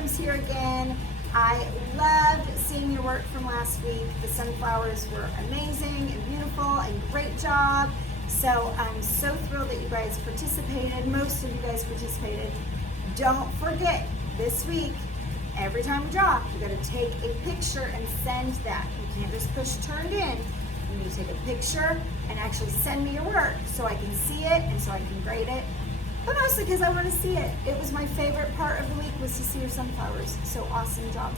Adams here again. I loved seeing your work from last week. The sunflowers were amazing and beautiful and great job. So I'm so thrilled that you guys participated. Most of you guys participated. Don't forget, this week, every time you draw, you gotta take a picture and send that. You can't just push turned in. You need to take a picture and actually send me your work so I can see it and so I can grade it. But mostly because I want to see it. It was my favorite part of the week was to see your sunflowers. So awesome job.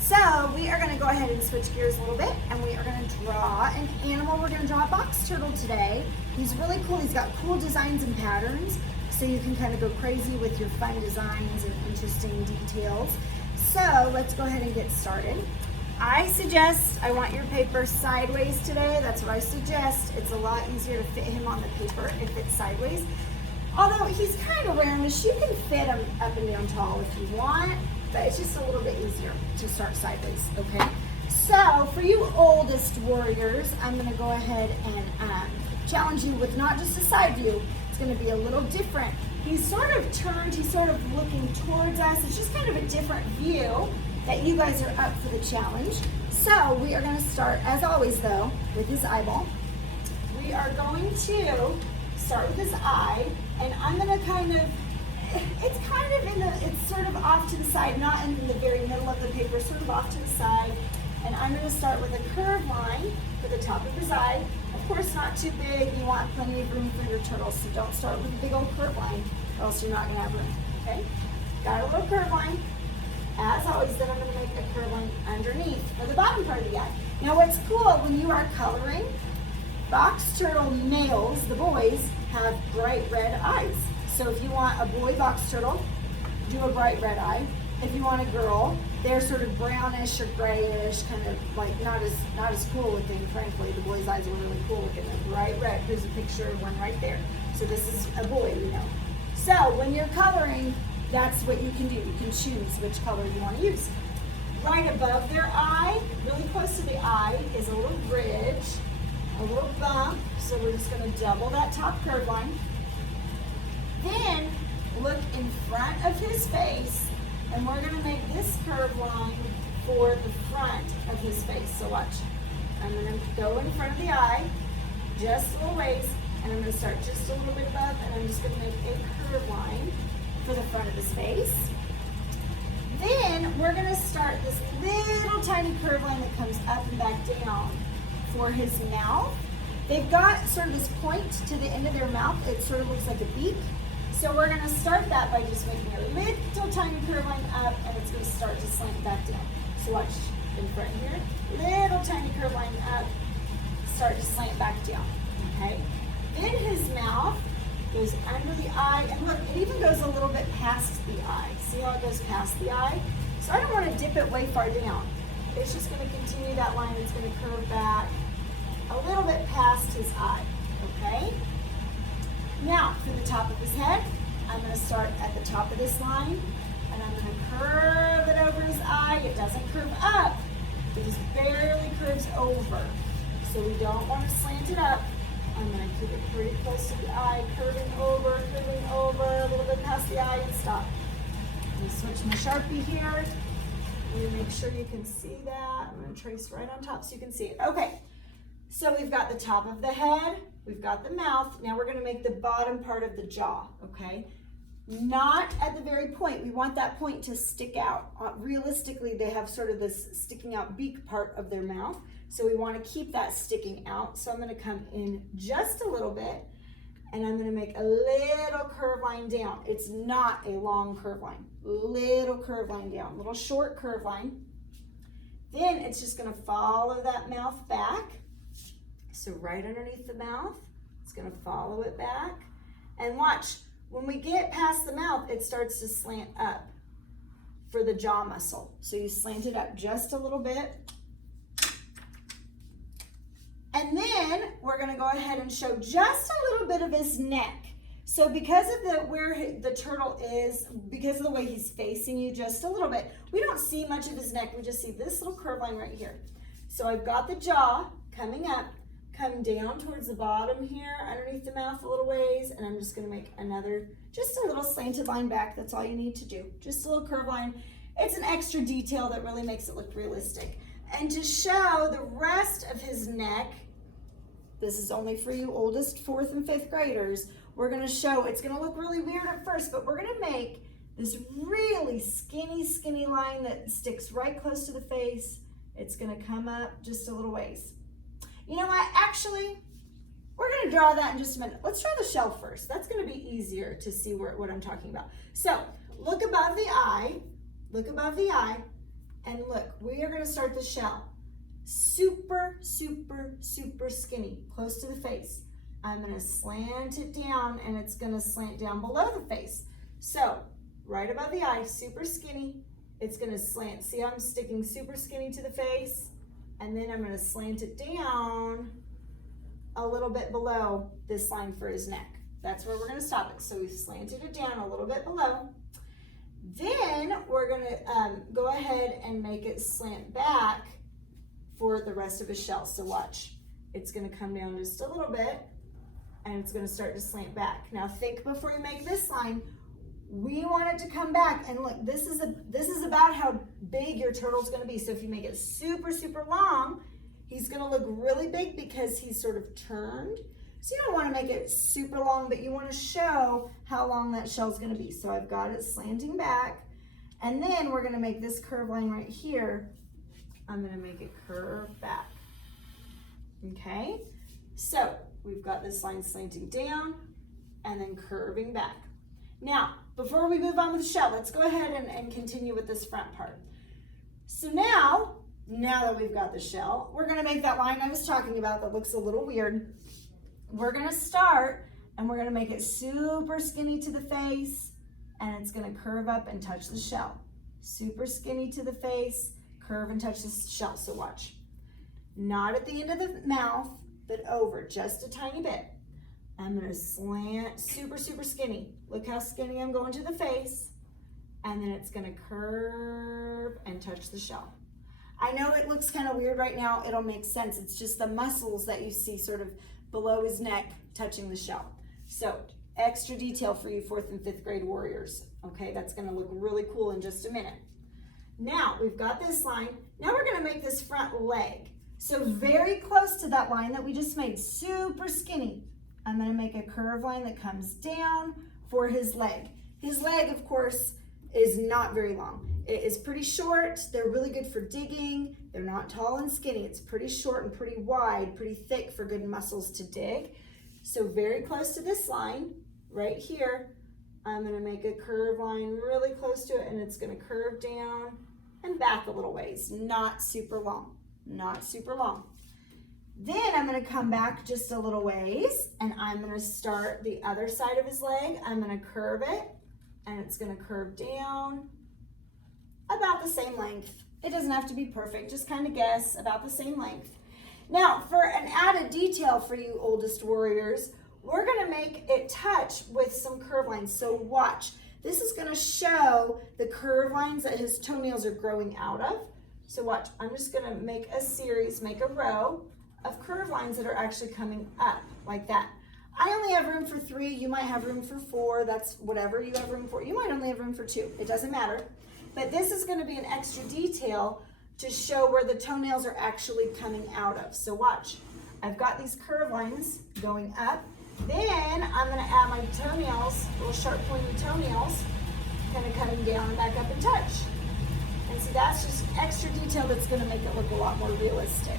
So we are going to go ahead and switch gears a little bit and we are going to draw an animal. We're going to draw a box turtle today. He's really cool. He's got cool designs and patterns. So you can kind of go crazy with your fun designs and interesting details. So let's go ahead and get started. I want your paper sideways today. That's what I suggest. It's a lot easier to fit him on the paper if it's sideways. Although he's kind of roundish, you can fit him up and down tall if you want, but it's just a little bit easier to start sideways, okay? So for you oldest warriors, I'm gonna go ahead and challenge you with not just a side view. It's gonna be a little different. He's sort of turned, he's sort of looking towards us. It's just kind of a different view that you guys are up for the challenge. So we are gonna start, as always though, with his eyeball. We are going to start with his eye, and I'm gonna it's sort of off to the side, not in the very middle of the paper, sort of off to the side. And I'm gonna start with a curved line for the top of his eye. Of course, not too big. You want plenty of room for your turtles, so don't start with a big old curved line, or else you're not gonna have room, okay? Got a little curved line. As always, then I'm gonna make a curved line underneath for the bottom part of the eye. Now what's cool when you are coloring, box turtle males, the boys, have bright red eyes. So if you want a boy box turtle, do a bright red eye. If you want a girl, they're sort of brownish or grayish, kind of like not as cool looking, frankly. The boys' eyes are really cool looking. They're bright red. Here's a picture of one right there. So this is a boy, you know. So when you're coloring, that's what you can do. You can choose which color you want to use. Right above their eye, really close to the eye, is a little ridge, a little bump. So we're just going to double that top curve line. Then look in front of his face, and we're going to make this curve line for the front of his face. So watch. I'm going to go in front of the eye, just a little ways, and I'm going to start just a little bit above, and I'm just going to make a curve line for the front of his face. Then we're going to start this little tiny curve line that comes up and back down for his mouth. They've got sort of this point to the end of their mouth. It sort of looks like a beak. So we're going to start that by just making a little tiny curve line up, and it's going to start to slant back down. So watch in front here. Little tiny curve line up, start to slant back down. Okay? Then his mouth goes under the eye, and look, it even goes a little bit past the eye. See how it goes past the eye? So I don't want to dip it way far down. It's just going to continue that line. It's going to curve back a little bit past his eye, okay? Now, for the top of his head, I'm going to start at the top of this line, and I'm going to curve it over his eye. It doesn't curve up, it just barely curves over. So we don't want to slant it up. I'm going to keep it pretty close to the eye, curving over, a little bit past the eye, and stop. I'm going to switch my Sharpie here. I'm going to make sure you can see that. I'm going to trace right on top so you can see it. Okay. So we've got the top of the head, we've got the mouth. Now we're going to make the bottom part of the jaw, okay? Not at the very point. We want that point to stick out. Realistically, they have sort of this sticking out beak part of their mouth. So we want to keep that sticking out. So I'm going to come in just a little bit, and I'm going to make a little curve line down. It's not a long curve line. Little curve line down, little short curve line. Then it's just going to follow that mouth back. So right underneath the mouth, it's going to follow it back. And watch, when we get past the mouth, it starts to slant up for the jaw muscle. So you slant it up just a little bit. And then we're going to go ahead and show just a little bit of his neck. So because of where the turtle is, because of the way he's facing you just a little bit, we don't see much of his neck. We just see this little curve line right here. So I've got the jaw coming up. Come down towards the bottom here, underneath the mouth a little ways, and I'm just going to make another, just a little slanted line back. That's all you need to do. Just a little curve line. It's an extra detail that really makes it look realistic. And to show the rest of his neck, this is only for you oldest 4th and 5th graders, we're gonna show, it's gonna look really weird at first, but we're gonna make this really skinny line that sticks right close to the face. It's gonna come up just a little ways. You know what, actually, we're gonna draw that in just a minute. Let's draw the shell first. That's gonna be easier to see what I'm talking about. So look above the eye, and look, we are gonna start the shell. Super skinny, close to the face. I'm gonna slant it down and it's gonna slant down below the face. So right above the eye, super skinny, it's gonna slant. See how I'm sticking super skinny to the face? And then I'm gonna slant it down a little bit below this line for his neck. That's where we're gonna stop it. So we've slanted it down a little bit below. Then we're gonna go ahead and make it slant back for the rest of his shell. So watch, it's gonna come down just a little bit and it's gonna start to slant back. Now think before you make this line, we want it to come back, and look, this is about how big your turtle's gonna be. So if you make it super long, he's gonna look really big because he's sort of turned. So you don't wanna make it super long, but you wanna show how long that shell's gonna be. So I've got it slanting back, and then we're gonna make this curve line right here. I'm gonna make it curve back, okay? So we've got this line slanting down and then curving back. Now, before we move on with the shell, let's go ahead and continue with this front part. So now that we've got the shell, we're gonna make that line I was talking about that looks a little weird. We're gonna start and we're gonna make it super skinny to the face, and it's gonna curve up and touch the shell. Super skinny to the face, curve and touch the shell. So watch. Not at the end of the mouth, but over just a tiny bit. I'm gonna slant super skinny. Look how skinny I'm going to the face. And then it's gonna curve and touch the shell. I know it looks kind of weird right now. It'll make sense. It's just the muscles that you see sort of below his neck touching the shell. So extra detail for you 4th and 5th grade warriors. Okay, that's gonna look really cool in just a minute. Now we've got this line. Now we're gonna make this front leg. So very close to that line that we just made, super skinny. I'm gonna make a curve line that comes down for his leg. His leg, of course, is not very long. It is pretty short. They're really good for digging. They're not tall and skinny. It's pretty short and pretty wide, pretty thick for good muscles to dig. So very close to this line, right here, I'm gonna make a curve line really close to it, and it's gonna curve down and back a little ways, not super long. Then I'm gonna come back just a little ways, and I'm gonna start the other side of his leg. I'm gonna curve it, and it's gonna curve down about the same length. It doesn't have to be perfect, just kind of guess about the same length. Now, for an added detail for you oldest warriors, we're gonna make it touch with some curve lines. So watch, this is gonna show the curve lines that his toenails are growing out of. So watch, I'm just gonna make a row of curve lines that are actually coming up like that. I only have room for 3, you might have room for 4, that's whatever you have room for. You might only have room for 2, it doesn't matter. But this is gonna be an extra detail to show where the toenails are actually coming out of. So watch, I've got these curve lines going up. Then I'm gonna add my toenails, little sharp pointy toenails, kind of coming down and back up and touch. And see, that's just extra detail that's gonna make it look a lot more realistic.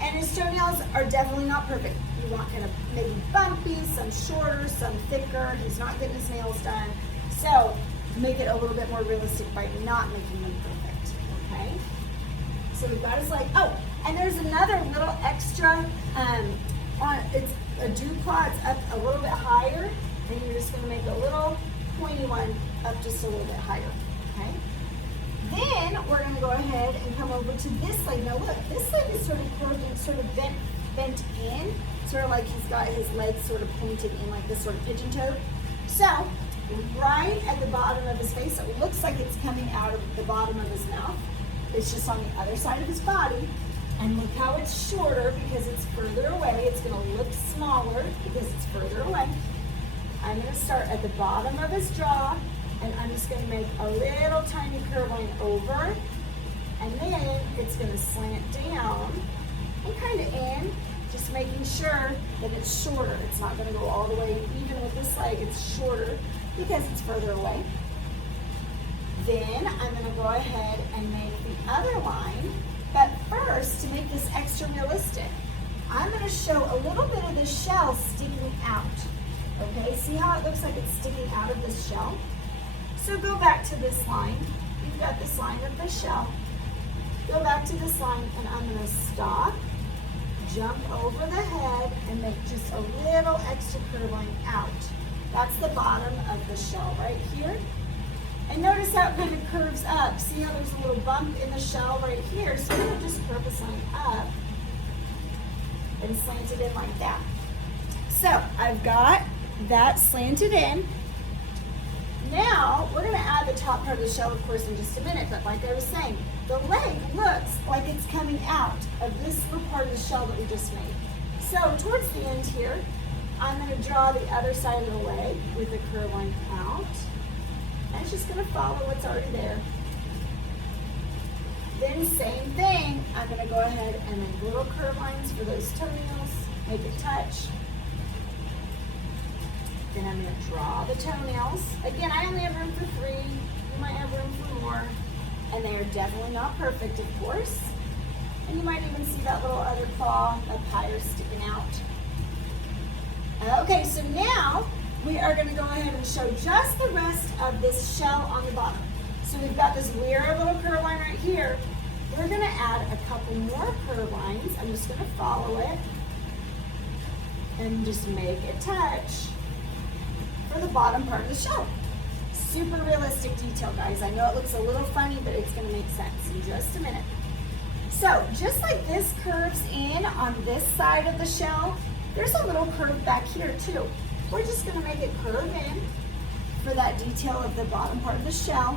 And his toenails are definitely not perfect. You want kind of maybe bumpy, some shorter, some thicker. He's not getting his nails done. So make it a little bit more realistic by not making them perfect, okay? So we've got his leg. Oh, and there's another little extra, it's a dew claw, it's up a little bit higher, and you're just gonna make a little pointy one up just a little bit higher, okay? Then we're gonna go ahead and come over to this leg. Now look, this leg is sort of curved and sort of bent in, sort of like he's got his legs sort of pointed in like this, sort of pigeon toed. So right at the bottom of his face, it looks like it's coming out of the bottom of his mouth. It's just on the other side of his body. And look how it's shorter because it's further away. It's gonna look smaller because it's further away. I'm gonna start at the bottom of his jaw, And I'm just gonna make a little tiny curve line over, and then it's gonna slant down and kind of in, just making sure that it's shorter. It's not gonna go all the way, even with this leg, it's shorter because it's further away. Then I'm gonna go ahead and make the other line, but first, to make this extra realistic, I'm gonna show a little bit of the shell sticking out. Okay, see how it looks like it's sticking out of this shell? So go back to this line. You've got this line of the shell. Go back to this line, and I'm gonna stop, jump over the head, and make just a little extra curve line out. That's the bottom of the shell right here. And notice how it kind of curves up. See how there's a little bump in the shell right here? So I'm gonna just curve this line up and slant it in like that. So I've got that slanted in. Now we're gonna add the top part of the shell, of course, in just a minute, but like I was saying, the leg looks like it's coming out of this little part of the shell that we just made. So towards the end here, I'm gonna draw the other side of the leg with the curve line out. And it's just gonna follow what's already there. Then same thing, I'm gonna go ahead and make little curve lines for those toenails, make it touch. Then I'm gonna draw the toenails. Again, I only have room for 3. You might have room for more. And they are definitely not perfect, of course. And you might even see that little other claw up higher sticking out. Okay, so now we are gonna go ahead and show just the rest of this shell on the bottom. So we've got this weird little curve line right here. We're gonna add a couple more curve lines. I'm just gonna follow it and just make it touch for the bottom part of the shell. Super realistic detail, guys. I know it looks a little funny, but it's gonna make sense in just a minute. So just like this curves in on this side of the shell, there's a little curve back here too. We're just gonna make it curve in for that detail of the bottom part of the shell.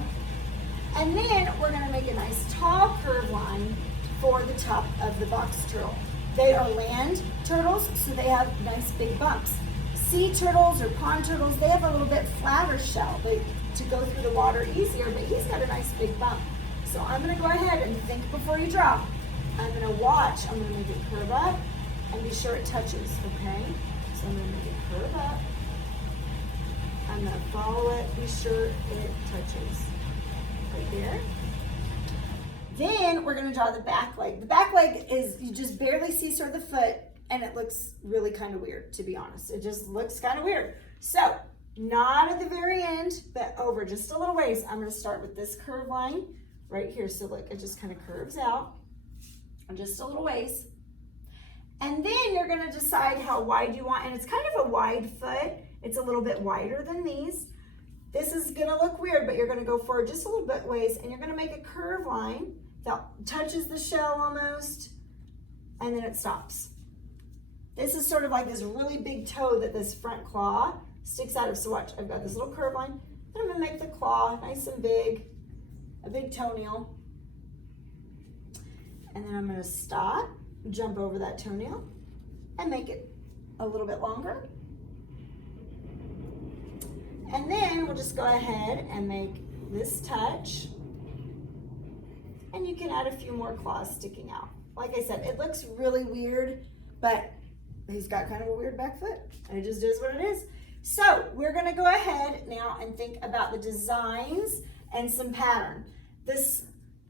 And then we're gonna make a nice tall curve line for the top of the box turtle. They are land turtles, so they have nice big bumps. Sea turtles or pond turtles, they have a little bit flatter shell to go through the water easier, but he's got a nice big bump. So I'm gonna go ahead and think before you draw. I'm gonna watch, I'm gonna make it curve up and be sure it touches, okay? So I'm gonna make it curve up. I'm gonna follow it, be sure it touches. Right there. Then we're gonna draw the back leg. The back leg is, you just barely see sort of the foot, and it looks really kind of weird, to be honest. It just looks kind of weird. So, not at the very end, but over just a little ways. I'm gonna start with this curve line right here. So look, it just kind of curves out just a little ways. And then you're gonna decide how wide you want, and it's kind of a wide foot. It's a little bit wider than these. This is gonna look weird, but you're gonna go forward just a little bit ways, and you're gonna make a curve line that touches the shell almost, and then it stops. This is sort of like this really big toe that this front claw sticks out of. So watch, I've got this little curve line. Then I'm gonna make the claw nice and big, a big toenail. And then I'm gonna stop, jump over that toenail, and make it a little bit longer. And then we'll just go ahead and make this touch. And you can add a few more claws sticking out. Like I said, it looks really weird, but he's got kind of a weird back foot, and it just is what it is. So we're gonna go ahead now and think about the designs and some pattern.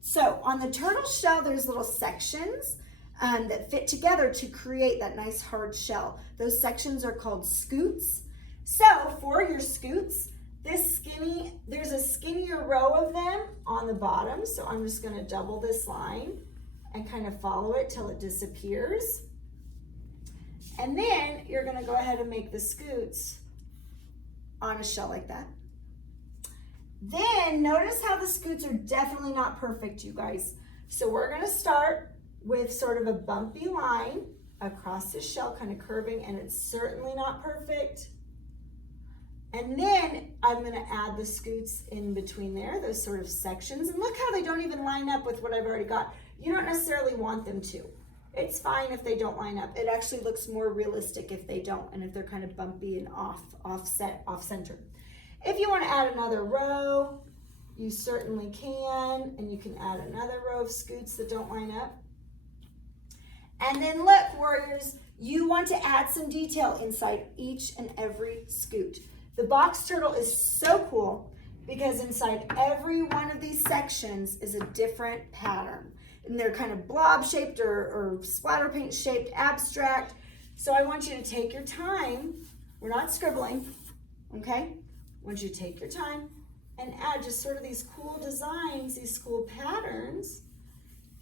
So on the turtle shell, there's little sections that fit together to create that nice hard shell. Those sections are called scoots. So for your scoots, there's a skinnier row of them on the bottom. So I'm just gonna double this line and kind of follow it till it disappears. And then you're gonna go ahead and make the scoots on a shell like that. Then notice how the scoots are definitely not perfect, you guys. So we're gonna start with sort of a bumpy line across the shell, kind of curving, and it's certainly not perfect. And then I'm gonna add the scoots in between there, those sort of sections. And look how they don't even line up with what I've already got. You don't necessarily want them to. It's fine if they don't line up. It actually looks more realistic if they don't, and if they're kind of bumpy and off-center. If you want to add another row, you certainly can, and you can add another row of scoots that don't line up. And then look, warriors, you want to add some detail inside each and every scoot. The box turtle is so cool because inside every one of these sections is a different pattern. And they're kind of blob shaped or splatter paint shaped, abstract. So I want you to take your time. We're not scribbling, okay? I want you to take your time and add just sort of these cool designs, these cool patterns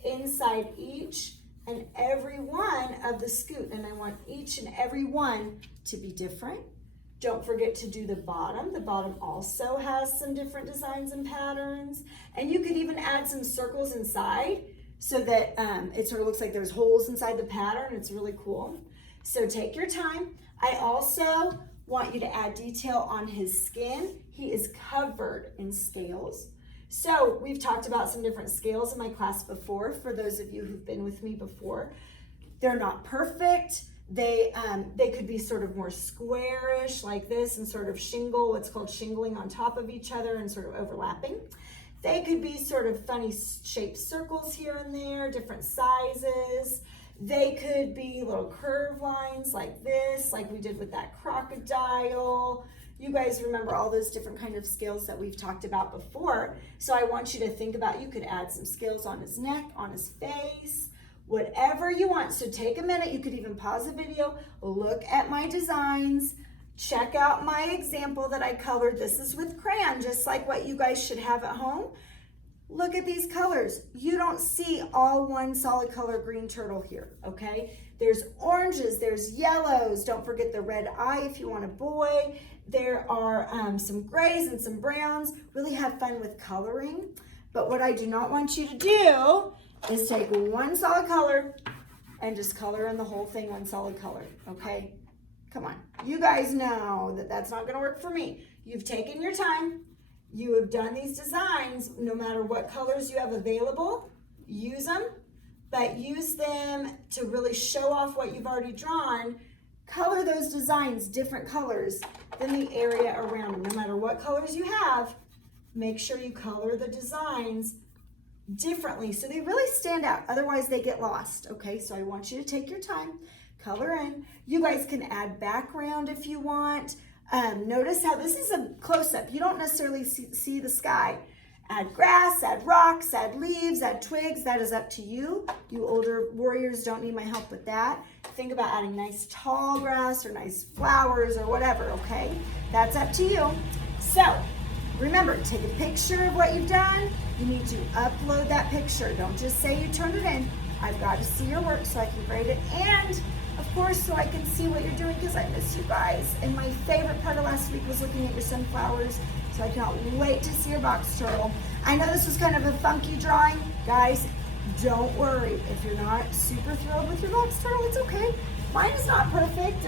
inside each and every one of the scoot. And I want each and every one to be different. Don't forget to do the bottom. The bottom also has some different designs and patterns. And you could even add some circles inside so that it sort of looks like there's holes inside the pattern. It's really cool. So take your time. I also want you to add detail on his skin. He is covered in scales. So we've talked about some different scales in my class before, for those of you who've been with me before. They're not perfect. They could be sort of more squarish like this and sort of shingle, what's called shingling on top of each other and sort of overlapping. They could be sort of funny shaped circles here and there, different sizes. They could be little curved lines like this, like we did with that crocodile. You guys remember all those different kind of scales that we've talked about before. So I want you to think about, you could add some scales on his neck, on his face, whatever you want. So take a minute, you could even pause the video, look at my designs, check out my example that I colored. This is with crayon, just like what you guys should have at home. Look at these colors. You don't see all one solid color green turtle here, okay? There's oranges, there's yellows. Don't forget the red eye if you want a boy. There are some grays and some browns. Really have fun with coloring. But what I do not want you to do is take one solid color and just color in the whole thing one solid color, okay? Come on. You guys know that that's not gonna work for me. You've taken your time. You have done these designs. No matter what colors you have available, use them, but use them to really show off what you've already drawn. Color those designs different colors than the area around them. No matter what colors you have, make sure you color the designs differently so they really stand out. Otherwise they get lost, okay? So I want you to take your time, color in. You guys can add background if you want. Notice how this is a close-up. You don't necessarily see the sky. Add grass, add rocks, add leaves, add twigs. That is up to you. You older warriors don't need my help with that. Think about adding nice tall grass or nice flowers or whatever, okay? That's up to you. So remember, take a picture of what you've done. You need to upload that picture. Don't just say you turned it in. I've got to see your work so I can grade it. And of course, so I can see what you're doing because I miss you guys. And my favorite part of last week was looking at your sunflowers. So I cannot wait to see your box turtle. I know this was kind of a funky drawing. Guys, don't worry. If you're not super thrilled with your box turtle, it's okay. Mine is not perfect.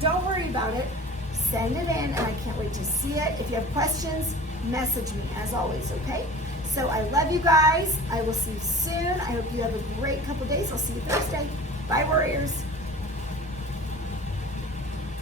Don't worry about it. Send it in and I can't wait to see it. If you have questions, message me as always, okay? So I love you guys. I will see you soon. I hope you have a great couple days. I'll see you Thursday. Bye, warriors.